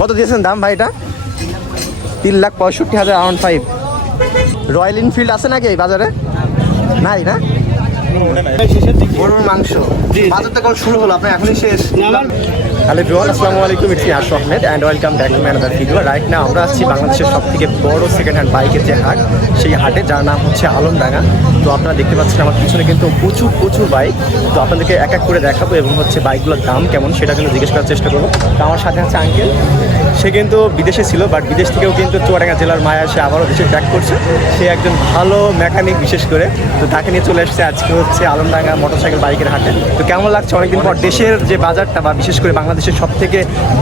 কত দিয়েছেন দাম ভাই এটা? তিন লাখ পঁয়ষট্টি হাজার আউন্ড ফাইভ রয়্যাল এনফিল্ড আছে নাকি এই বাজারে? নাই না? গরুর মাংস। বাজার তো শুরু হলো? আপনি এখনই শেষ? হ্যালো এভরিওয়ান আসসালামু আলাইকুম it's Ashu Ahmed and welcome back to another video right না আমরা আসছি বাংলাদেশের সব থেকে বড় সেকেন্ড হ্যান্ড বাইকের যে হাট, সেই হাটে যার নাম হচ্ছে আলমডাঙ্গা। তো আপনারা দেখতে পাচ্ছেন আমার পিছনে কিন্তু প্রচুর প্রচুর বাইক তো আপনাদেরকে এক এক করে দেখাবো এবং হচ্ছে বাইকগুলোর দাম কেমন, সেটা কিন্তু জিজ্ঞেস করার চেষ্টা করব। তো আমার সাথে আছে আঙ্কেল সে কিন্তু বিদেশে ছিল বাট বিদেশ থেকেও কিন্তু চুয়াডাঙ্গা জেলার মায়া সে আবারও দেশে ব্যাক করছে। সে একজন ভালো মেকানিক বিশেষ করে। তো তাকে নিয়ে চলে এসেছে আজকে হচ্ছে আলমডাঙ্গা মোটরসাইকেল বাইকের হাটে। তো কেমন লাগছে? অনেকদিন পর দেশের যে বাজারটা বা বিশেষ করে বাংলাদেশের সব থেকে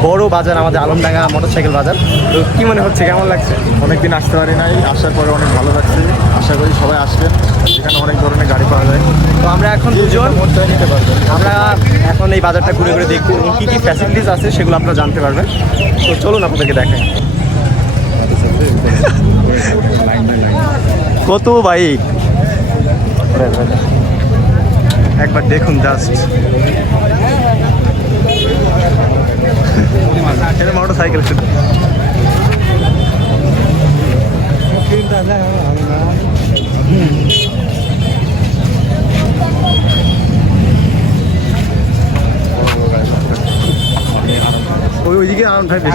বড় বাজার আমাদের আলমডাঙ্গা মোটরসাইকেল বাজার। তো কি মনে হচ্ছে? কেমন লাগছে? অনেকদিন আসতে পারি নাই আসার পরে অনেক ভালো লাগছে। আশা করি সবাই আসবেন এখানে অনেক ধরনের গাড়ি পাওয়া যায়। তো আমরা এখন দুজন নিতে পারবেন আমরা এখন এই বাজারটা ঘুরে ঘুরে দেখব এবং কী কী ফ্যাসিলিটিস আছে সেগুলো আপনারা জানতে পারবেন। তো চলুন আপনাদেরকে দেখেন কত বাইক? একবার দেখুন জাস্ট মোটর সাইকেল। শুধু ওই ওইদিকে থাকে।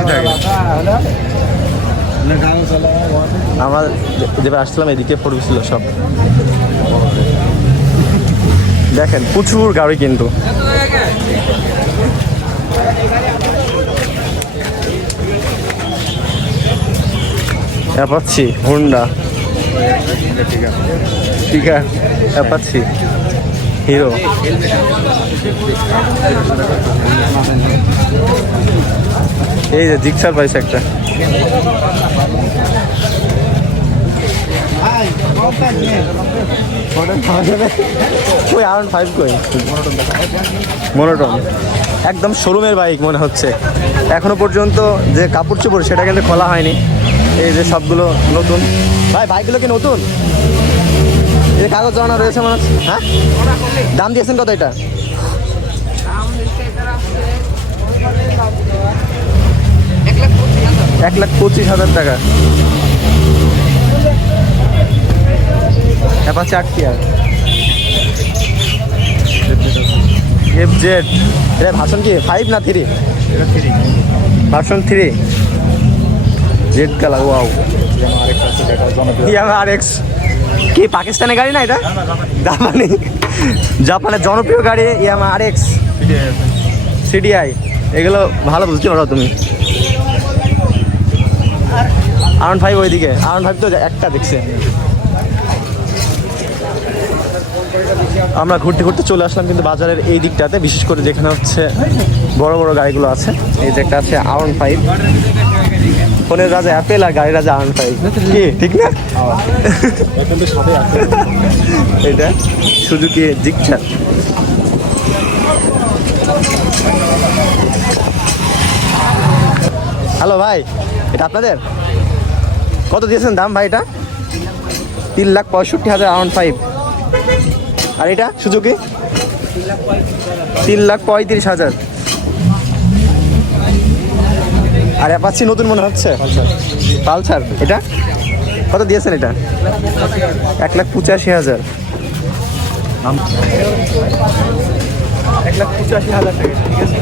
আমরা যেবার আসছিলাম, এদিকে পড়বে ছিল সব। দেখেন, প্রচুর গাড়ি কিন্তু। পাচ্ছি হোন্ডা। ঠিক আছে হিরো। এই যে জিক্সার পাইছে একটা। মনোটন। একদম শোরুমের বাইক মনে হচ্ছে। এখনও পর্যন্ত যে কাপড় চোপড় সেটা কিন্তু খোলা হয়নি। এই যে সবগুলো নতুন। ভাই বাইকগুলো কি নতুন? এই কাগজ জমা রয়েছে মনে হ্যাঁ? দাম দিয়েছেন কত এটা? এক লাখ পঁচিশ হাজার টাকা। আর? এফ জেড এটা ভাষণ কি? ফাইভ না থ্রি ভাষণ three Z colour wow Yamaha আর এক্স কি পাকিস্তানের গাড়ি না এটা? জাপানি জাপানের জনপ্রিয় গাড়ি ইয়ামা আর এক্স সিডিআই এগুলো ভালো বুঝতে পারো তুমি। আরন ফাইভ ওইদিকে। আরন ফাইভ তো একটা দেখছে আমরা ঘুরতে ঘুরতে চলে আসলাম কিন্তু বাজারের এই দিকটাতে বিশেষ করে যেখানে হচ্ছে বড় বড় গাড়িগুলো আছে। এই যে একটা আছে আরন ফাইভ ফোনের রাজা অ্যাপেল আর গাড়ির রাজা আরন ফাইভ কি? ঠিক না? এটা সুজুকি জিক্সার হ্যালো ভাই এটা আপনাদের? কত দিয়েছেন দাম ভাই এটা? তিন লাখ পঁয়ষট্টি হাজার আউন্ড ফাইভ আর এটা সুজুকি? তিন লাখ পঁয়ত্রিশ হাজার। আর অ্যাপাচ্ছি নতুন মনে হচ্ছে। পালসার। এটা? কত দিয়েছেন এটা? এক লাখ পঁচাশি হাজার। এক লাখ পঁচাশি হাজার টাকা ঠিক আছে?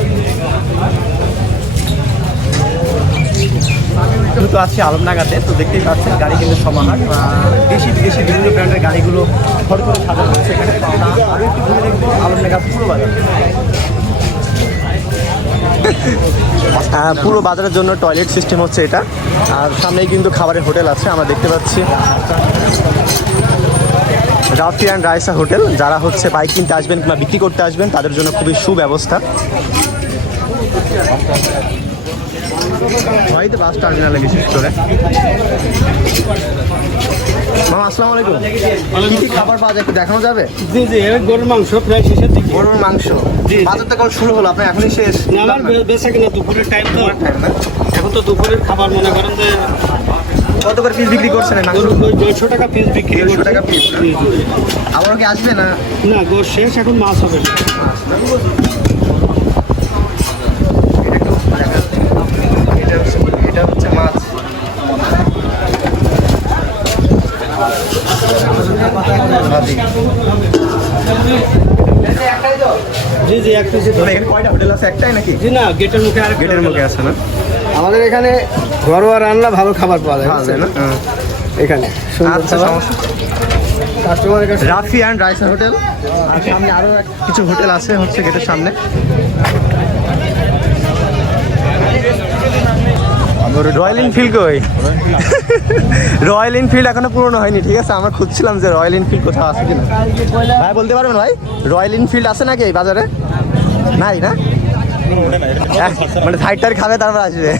আলমনাগাতে তো দেখতেই পাচ্ছেন গাড়ি কিন্তু সমাহার আহ, দেশি বিদেশি বিভিন্ন ব্র্যান্ডের গাড়িগুলো ঘর করে সাজানো হচ্ছে এখানে। আরও একটু ঘুরে দেখব আলমনাগা পুরো বাজার। পুরো বাজারের জন্য টয়লেট সিস্টেম হচ্ছে এটা। আর সামনেই কিন্তু খাবারের হোটেল আছে, আমরা দেখতে পাচ্ছি। রাফি অ্যান্ড রাইসা হোটেল, যারা হচ্ছে বাইক কিনতে আসবেন কিংবা বিক্রি করতে আসবেন, তাদের জন্য খুবই সুব্যবস্থা। হয়তো বাস টার্মিনালে বিশেষ করে মামা আসসালামু আলাইকুম। কি কি খাবার পাওয়া যায় একটু দেখানো যাবে? জি জি গরুর মাংস প্রায় শেষের দিকে। গরুর মাংস। জি। বাজার তো শুরু হলো আপনি এখনই শেষ। না, আমার বে- বেচা কিনা দুপুরের টাইম তো। এখন তো দুপুরের খাবার মনে করেন যে কত করে পিস বিক্রি করছেন দেড়শো টাকা পিস বিক্রি দেড়শো টাকা পিস। আবারও কি আসবে না? না গোর শেষ এখন মাছ হবে। পিসে মানে এখানে কয়টা হোটেল আছে? একটাই নাকি? জি না গেটের মুখে আর গেটের মুখে আছে। না? আমাদের এখানে ঘরোয়া রান্না ভালো খাবার পাওয়া যায় না। এখানে আচ্ছা খাবার। সমস্যা? কাস্টমারের কাছে রাফি অ্যান্ড রাইসা হোটেল। আর সামনে আরও এক- কিছু হোটেল আছে হচ্ছে গেটের সামনে। রয়্যাল এনফিল্ড কই? রয়্যাল এনফিল্ড এখনও পুরনো হয়নি ঠিক আছে? আমরা খুঁজছিলাম যে রয়্যাল এনফিল্ড কোথাও আছে কিনা। ভাই বলতে পারবেন ভাই? রয়্যাল এনফিল্ড আছে নাকি এই বাজারে? নাই না? মানে থাইটার খাবে তারপর আসবে।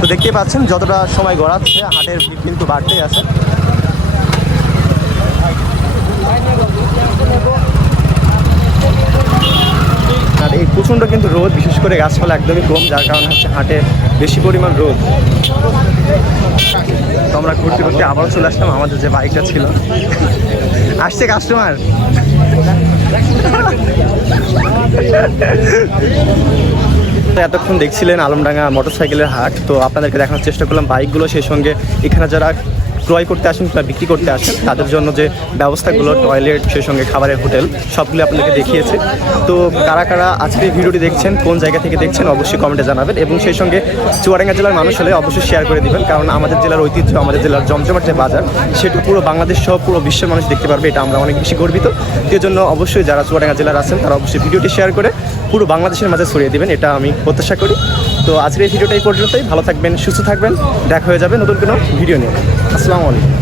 তো দেখতেই পাচ্ছেন যতটা সময় গড়াচ্ছে হাটের ভিড় কিন্তু বাড়তেই আছে। আর এই প্রচণ্ড কিন্তু রোদ বিশেষ করে গাছপালা একদমই কম যার কারণে হচ্ছে হাটে বেশি পরিমাণ রোদ। তো আমরা ঘুরতে ঘুরতে আবারও চলে আসলাম, আমাদের যে বাইকটা ছিল। আসছে কাস্টমার এতক্ষণ দেখছিলেন আলমডাঙ্গা মোটর সাইকেলের হাট। তো আপনাদেরকে দেখানোর চেষ্টা করলাম বাইকগুলো সেই সঙ্গে। এখানে যারা ক্রয় করতে আসেন বা বিক্রি করতে আসেন, তাদের জন্য যে ব্যবস্থাগুলো, টয়লেট, সেই সঙ্গে খাবারের হোটেল, সবগুলো আপনাদেরকে দেখিয়েছে। তো কারা কারা আজকে ভিডিওটি দেখছেন, কোন জায়গা থেকে দেখছেন, অবশ্যই কমেন্টে জানাবেন এবং সেই সঙ্গে চুয়াডাঙ্গা জেলার মানুষ হলে অবশ্যই শেয়ার করে দিবেন, কারণ আমাদের জেলার ঐতিহ্য, আমাদের জেলার জমজমাট যে বাজার, সেটা পুরো বাংলাদেশ সহ পুরো বিশ্বের মানুষ দেখতে পারবে, এটা আমরা অনেক বেশি গর্বিত। এর জন্য অবশ্যই যারা চুয়াডাঙ্গা জেলার আছেন, তারা অবশ্যই ভিডিওটি শেয়ার করে পুরো বাংলাদেশের মাঝে ছড়িয়ে দিবেন, এটা আমি প্রত্যাশা করি। তো আজকের এই ভিডিওটাই পর্যন্তই, ভালো থাকবেন, সুস্থ থাকবেন, দেখা হয়ে যাবে নতুন কোনো ভিডিও নিয়ে। আসসালামু আলাইকুম।